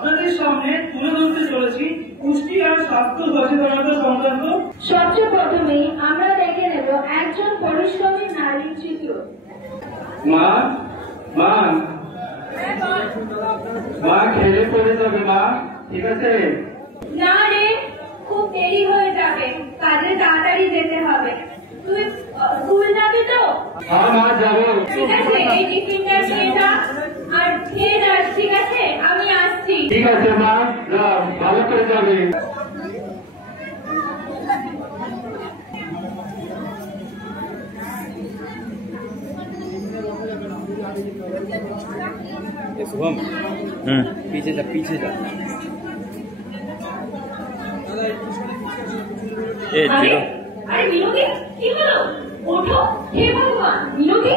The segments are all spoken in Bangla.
আপনাদের সামনে তুলে ধরতে চলেছি পুষ্টি আর স্বাস্থ্য সচেতনতা সংক্রান্ত। সবচেয়ে প্রথমেই আমরা দেখে নেব একজন পরিশ্রমী নারীর চিত্র। মা মা মা খেলে পড়ে যাবে মা, ঠিক আছে? না রে, খুব দেরি হয়ে যাবে, কাজে তাড়াতাড়ি যেতে হবে। তুই স্কুল যাবি তো? হ্যাঁ মা যাবো। ঠিক আছে, এই টিফিনটা খেয়ে যা আর খেয়ে যাস, ঠিক আছে? আমি আসছি। ঠিক আছে মা, যাও, ভালো করে যাবে। शुभम पीछे जा पीछे जा। আরে মিনতি, কি হলো? ওঠো, হে ভগবান! মিনতি,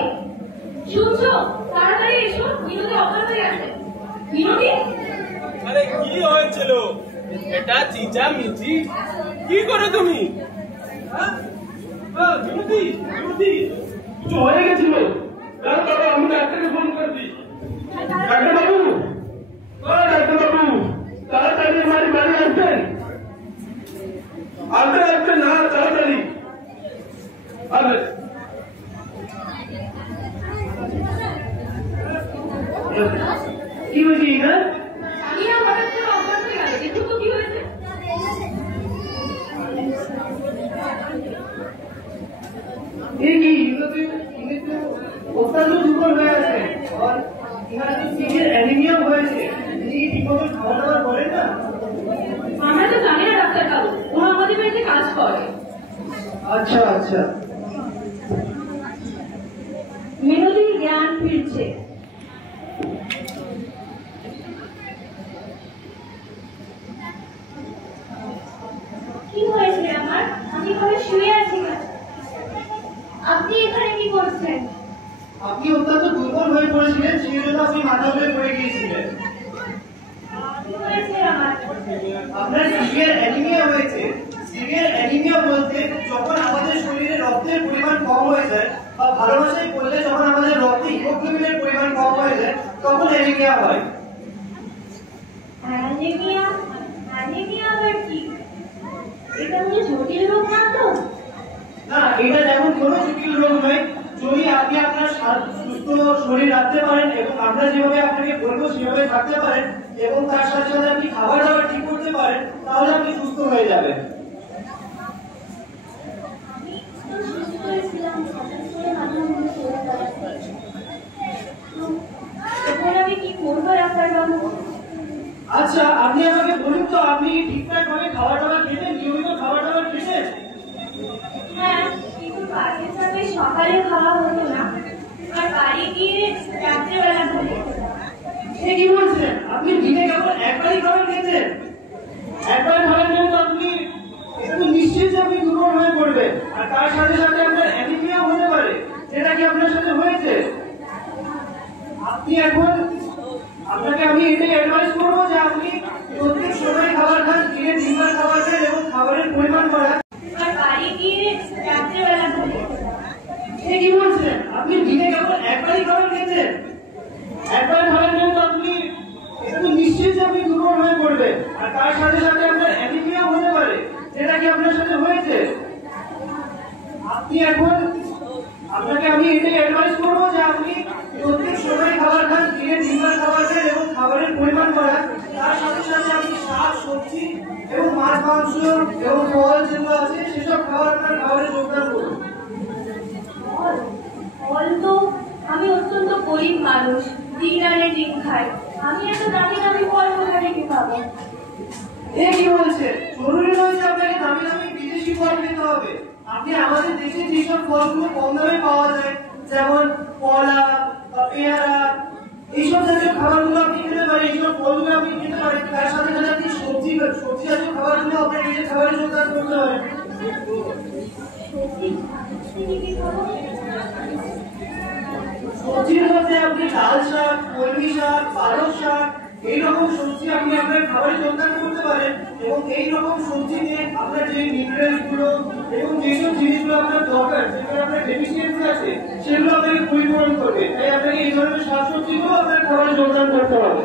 শুনছো? তাড়াতাড়ি এসো, মিনতি অজ্ঞান হয়ে গেছে। মিনতি, আরে কি হয়েছিল? এটা চিচা মিচি কি করো তুমি? মিনতি মিনতি কিছু হয়ে গেছিল? দাঁড়া, আমি ডাক্তারকে ফোন করে দিই। ডাক্তার বাবু, ডাক্তার বাবু, তাড়াতাড়ি আমার বাড়ি আসবেন। আসবেন না, তাড়াতাড়ি আসবেন। কি হয়েছে? আমি হঠাৎ করে অজ্ঞান হয়ে গেল, দেখো তো কি হয়েছে। অত্যন্ত দুর্বল হয়ে আছে, সিভিয়ার অ্যানিমিয়া হয়েছে। ঠিকমতো খাওয়া দাওয়া করেন না? আমরা তো জানি না ডাক্তার বাবু, ও আমাদের বাড়িতে কাজ করে। আচ্ছা আচ্ছা। মিনতির জ্ঞান ফিরছে। কি হয়েছে আমার? আমি ঘরে শুয়ে আছি। আপনি এখানে কি করছেন? আপনি অত্যন্ত দুর্বল হয়ে পড়েছিলেন, সেই জন্য আপনি মাথা ঘুরে পড়ে গিয়েছিলেন। কি হয়েছে আমার? আপনার সিভিয়ার অ্যানিমিয়া হয়েছে। সিভিয়ার অ্যানিমিয়া বলতে যখন আমাদের শরীরে রক্তের পরিমাণ কম হয়ে যায়, বা ভালো ভাষায় বললে যখন আমাদের রক্তে হিমোগ্লোবিনের পরিমাণ কম হয়ে যায়, তখন অ্যানিমিয়া হয়। অ্যানিমিয়া? অ্যানিমিয়া আবার কি? এটা কোনো জটিল রোগ না তো? না, এটা যেমন কোনো জটিল রোগ নয়। যদি আপনি আপনার সুস্থ শরীর রাখতে পারেন এবং আমরা যেভাবে আপনাকে বলবো সেভাবে থাকতে পারেন এবং তার সাথে সাথে আপনি খাবার দাবার ঠিক করতে পারেন, তাহলে আপনি সুস্থ হয়ে যাবেন। আমি কি করবো ডাক্তার বাবু? আচ্ছা, আপনি আমাকে বলুন তো, আপনি ঠিকঠাক ভাবে খাবার দাবার খেতেন? নিয়মিত খাবার দাবার খেতেন? হ্যাঁ, কিন্তু কাজের চাপে সকালে খাওয়া হতো না, আর বাড়ি গিয়ে রাত্রেবেলা খাবে। সে কি বলছেন? আপনি দিনে কেবল একবারই খাবার খেতেন? একবার খাবার খেলে তো আপনি একটু নিশ্চিত যে আপনি দুর্বল হয়ে পড়বেন, আর তার সাথে সাথে আপনার অ্যানিমিয়া হতে পারে। সেটা কি আপনার সাথে হয়েছে? আপনি এখন, আপনাকে আমি এটাই অ্যাডভাইস করবো যে আপনি প্রত্যেক সময় খাবার খান, দিনে 3 বার খাবার খান এবং খাবারের পরিমাণ বাড়ান। আর বাড়ি গিয়ে রাত্রেবেলা খাবে। সে কি বলছেন? আপনি দিনে কেবল একবারই খাবার খেতেন? একবার খাবার খেলে তো আপনি একটু নিশ্চিত যে আপনি দুর্বল হয়ে পড়বেন, আর তার সাথে সাথে আপনার অ্যানিমিয়া হতে পারে। সেটা কি আপনার সাথে হয়েছে? আপনি এখন, আপনাকে আমি এটাই অ্যাডভাইস করবো যে আপনি প্রত্যেক সময় খাবার খান, দিনে 3 বার খাবার খান এবং খাবারের পরিমাণ বাড়ান। তার সাথে সাথে আপনি শাক সবজি এবং মাছ মাংস এবং ফল যেগুলো আছে সেসব খাবার আপনার খাবারে যোগদান করুন। ফল তো, আমি অত্যন্ত গরিব মানুষ, দিন আনে দিন খাই, আমি এত দামি দামি ফল কোথা থেকে পাবো? এ কি বলছে? জরুরি নয় যে আপনাকে দামি দামি বিদেশি ফল খেতে হবে। আপনি আমাদের দেশে যেসব ফলগুলো কম দামে পাওয়া যায়, যেমন কলা বা পেয়ারা, এইসব জাতীয় খাবারগুলো আপনি খেতে পারেন, এইসব ফলগুলো আপনি খেতে পারেন। তার সাথে সাথে আপনি সবজি জাতীয় খাবারগুলো আপনার নিজের খাবারে যোগদান করতে পারেন। সবজির মধ্যে আপনি লাল শাক, কলমি শাক, পালক শাক, এইরকম সবজি আপনি আপনার খাবারে যোগদান করতে পারেন এবং এইরকম সবজিতে আপনার যে মিনারেলস গুলো এবং যেসব জিনিসগুলো আপনার দরকার, যেগুলো আপনার ডেফিসিয়েন্সি আছে, সেগুলো আপনাকে পরিপূরণ করবে। তাই আপনাকে এই ধরনের শাকসবজিগুলো আপনার খাবারে যোগদান করতে হবে।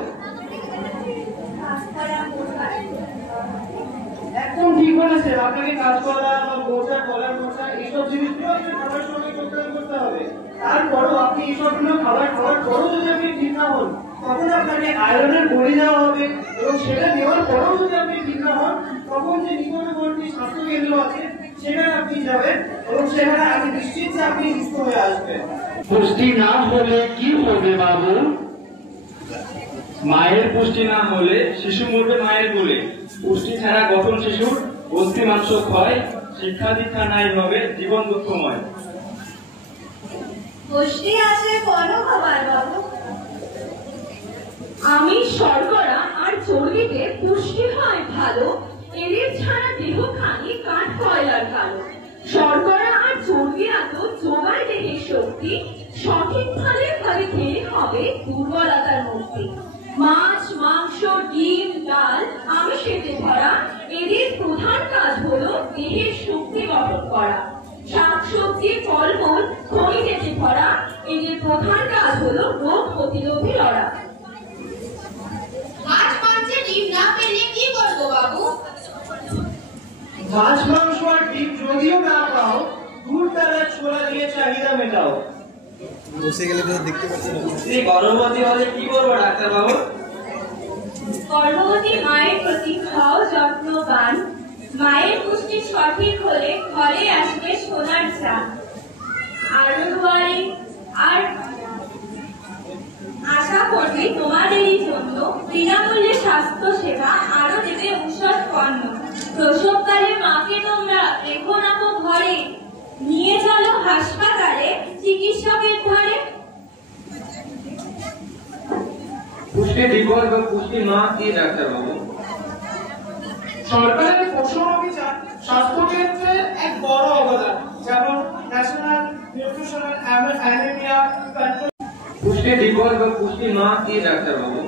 আপনাকে কাঁচকলা বা মোচা, কলার মোচা এইসব জিনিসগুলো আপনার খাবার সঙ্গে যোগদান করতে হবে। তারপরও আপনি এইসবগুলো খাবার খাওয়ার পরও যদি আপনি ঠিক না হন, তখন আপনাকে আয়রনের বড়ি দেওয়া হবে, এবং সেটা দেওয়ার পরেও যদি আপনি ঠিক না হন, তখন যে নিকটবর্তী স্বাস্থ্য কেন্দ্র আছে সেখানে আপনি যাবেন, এবং সেখানে আমি নিশ্চিত যে আপনি সুস্থ হয়ে আসবেন। পুষ্টি না হলে কি হবে বাবু? মায়ের পুষ্টি না হলে শিশু মরবে মায়ের কোলে। পুষ্টি ছাড়া গঠন শিশুর অস্থি মাংস ক্ষয়, শিক্ষা দীক্ষা নাই হবে জীবন দুঃখময়। পুষ্টি আছে কোনো খাবার বাবু? আমি শর্করা আর চর্বিতে পুষ্টি হয় ভালো, এদের ছাড়া দেহ খানি কাঠ কয়লার কালো। শর্করা আর চর্বি এত যোগায় দেহের শক্তি, সঠিক ফলে ভাবে খেয়ে হবে দুর্বলতার মুক্তি। মাছ, মাংস, ডিম, ডাল, আমিষেতে ভরা, এদের প্রধান কাজ হলো দেহের শক্তি গঠন করা। শাকসবজি, ফলমূল, খনিজে ভরা, এদের প্রধান কাজ হলো রোগ প্রতিরোধী লড়া। মাছ মাংসে ডিম না পেলে কি করবো বাবু? মাছ, মাংস আর ডিম যদিও না পাও, দুধ তারা ছোলা দিয়ে চাহিদা মেটাও। বসে গেলে তো দেখতে পাচ্ছি না। গর্ভবতী হলে কি করবো ডাক্তার বাবু? গর্ভবতী মায়ের প্রতি খাও যত্নবান, মায়ের পুষ্টি সঠিক হলে ঘরে আসবে সোনার চান। আরো দুয়ারে আর আশা করবে তোমাদেরই জন্য বিনামূল্যে স্বাস্থ্য সেবা, আরো দেবে ঔষধ পণ্য। প্রসবকালে মাকে তোমরা রেখো না তো ঘরে, নিয়ে চলো হাসপাতালে চিকিৎসকের ঘরে। পুষ্টি দিবস বা পুষ্টি মাহ কি ডাক্তার বাবু? সরকারের পোষণ অভিযান স্বাস্থ্য ক্ষেত্রে এক বড় অবদান, যেমন ন্যাশনাল নিউট্রিশনাল অ্যানিমিয়া কন্ট্রোল। পুষ্টি দিবস বা পুষ্টি মাহ কি ডাক্তার বাবু?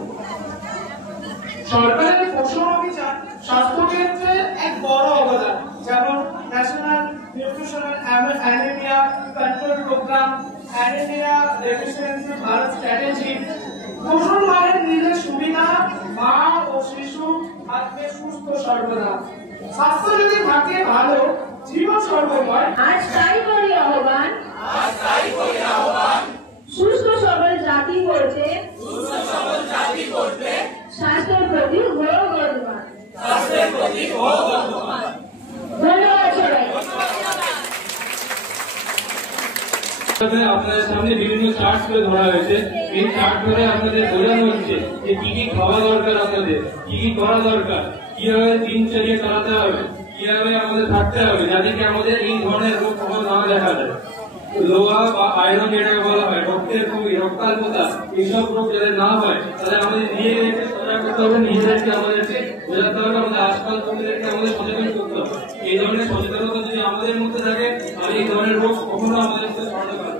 সরকারের পোষণ অভিযান স্বাস্থ্য ক্ষেত্রে এক বড় অবদান, যেমন national nutritional anaemia control programme, anaemia resistancy Bharat strategy. পোষণ মানে নিজের সুবিধা, মা ও শিশু থাকবে সুস্থ সর্বদা। স্বাস্থ্য যদি থাকে ভালো, জীবন সর্বময়। আজ তাই করি আহ্বান, সুস্থ সবল জাতি করতে, স্বাস্থ্যের প্রতি বড় গর্বমান। ধন্যবাদ সবাই। আপনাদের সামনে বিভিন্ন চার্ট করে ধরা হয়েছে। এই চার্ট ধরে আপনাদের বোঝানো হচ্ছে যে কি কি খাওয়া দরকার, আপনাদের কি কি করা দরকার, কিভাবে দিনচর্যা চালাতে হবে, কিভাবে আমাদের থাকতে হবে, যাতে কি আমাদের এই ধরনের রোগ কখনো না দেখা যায়। লোহা বা আয়রন যেটাকে বলা হয়, রক্তের কমি, রক্তাল্পতা, এইসব রোগ যাতে না হয়, তাহলে আমাদের নিজেদেরকে সজাগ করতে হবে, নিজেদেরকে আমাদেরকে বোঝাতে হবে, আমাদের আশপাশ লোকেদেরকে আমাদের সচেতন করতে হবে। এই ধরনের সচেতনতা যদি আমাদের মধ্যে থাকে, তাহলে এই ধরনের রোগ কখনো আমাদের মধ্যে ছড়াতে পারবে না।